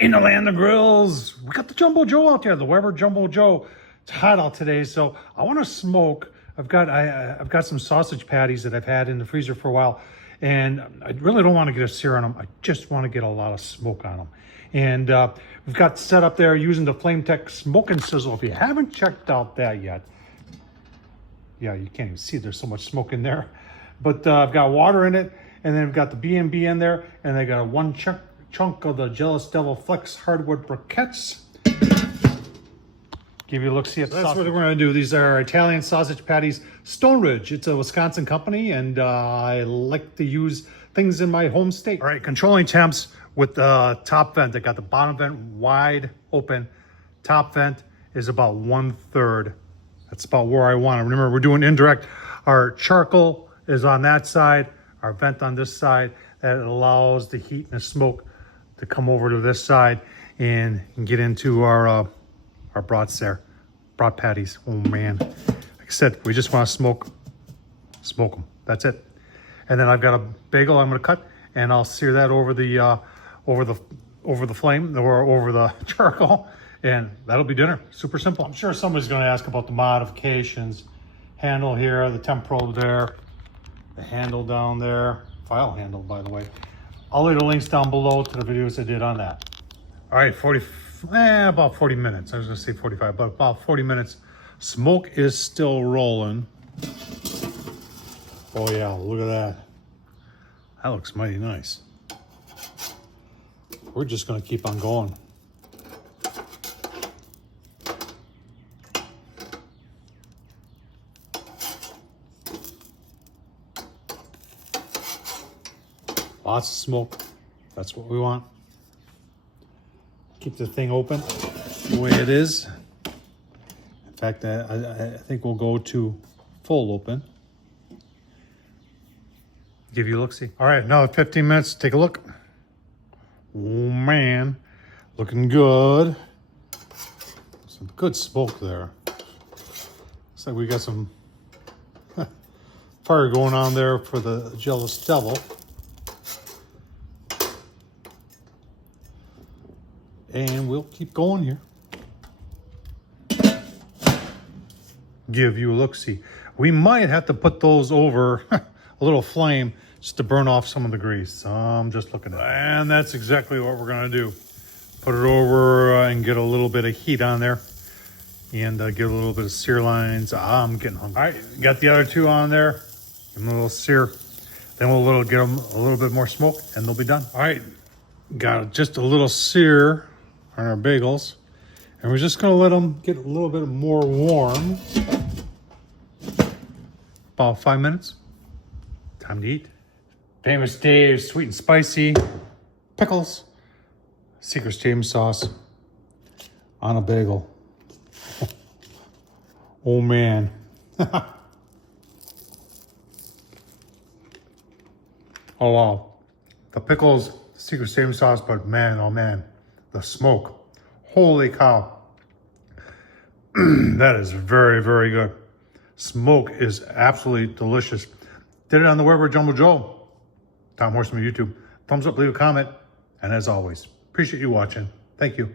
In the land of grills, we got the Jumbo Joe out there, the Weber Jumbo Joe. It's hot out today, so I want to smoke. I've got some sausage patties that I've had in the freezer for a while, and I really don't want to get a sear on them. I just want to get a lot of smoke on them. And we've got set up there using the Flame Tech Smoke and Sizzle. If you haven't checked out that yet, yeah, you can't even see there's so much smoke in there. But I've got water in it, and then I've got the B&B in there, and I got a one chunk of the Jealous Devil Flex hardwood briquettes. Give you a look, see it. So that's what we're going to do. These are Italian sausage patties, Stone Ridge. It's a Wisconsin company, and I like to use things in my home state. All right, controlling temps with the top vent. I got the bottom vent wide open. Top vent is about 1/3. That's about where I want it. Remember, we're doing indirect. Our charcoal is on that side. Our vent on this side. That allows the heat and the smoke to come over to this side and get into our brats there. Brat patties. Oh man. Like I said, we just want to smoke them. That's it. And then I've got a bagel I'm going to cut, and I'll sear that over the flame or over the charcoal, and that'll be dinner. Super simple. I'm sure somebody's going to ask about the modifications. Handle here, the temp probe there, the handle down there, file handle, by the way. I'll leave the links down below to the videos I did on that. All right, about 40 minutes. I was gonna say 45, but about 40 minutes. Smoke is still rolling. Oh yeah, look at that. That looks mighty nice. We're just gonna keep on going. Lots of smoke. That's what we want. Keep the thing open the way it is. In fact, I think we'll go to full open. Give you a look-see. All right, another 15 minutes. Take a look. Oh man, looking good. Some good smoke there. Looks like we got some fire going on there for the Jealous Devil. And we'll keep going here. Give you a look-see. We might have to put those over a little flame just to burn off some of the grease. I'm just looking at it. And that's exactly what we're gonna do. Put it over and get a little bit of heat on there and get a little bit of sear lines. I'm getting hungry. All right, got the other two on there. Give them a little sear. Then we'll get them a little bit more smoke and they'll be done. All right, got just a little sear on our bagels, and we're just gonna let them get a little bit more warm. About 5 minutes. Time to eat. Famous Dave's sweet and spicy pickles, secret steam sauce on a bagel. Oh man. Oh wow. The pickles, secret steam sauce, but man, oh man. The smoke. Holy cow. That is very, very good. Smoke is absolutely delicious. Did it on the Weber Jumbo Joe. Tom Horsman YouTube. Thumbs up, leave a comment. And as always, appreciate you watching. Thank you.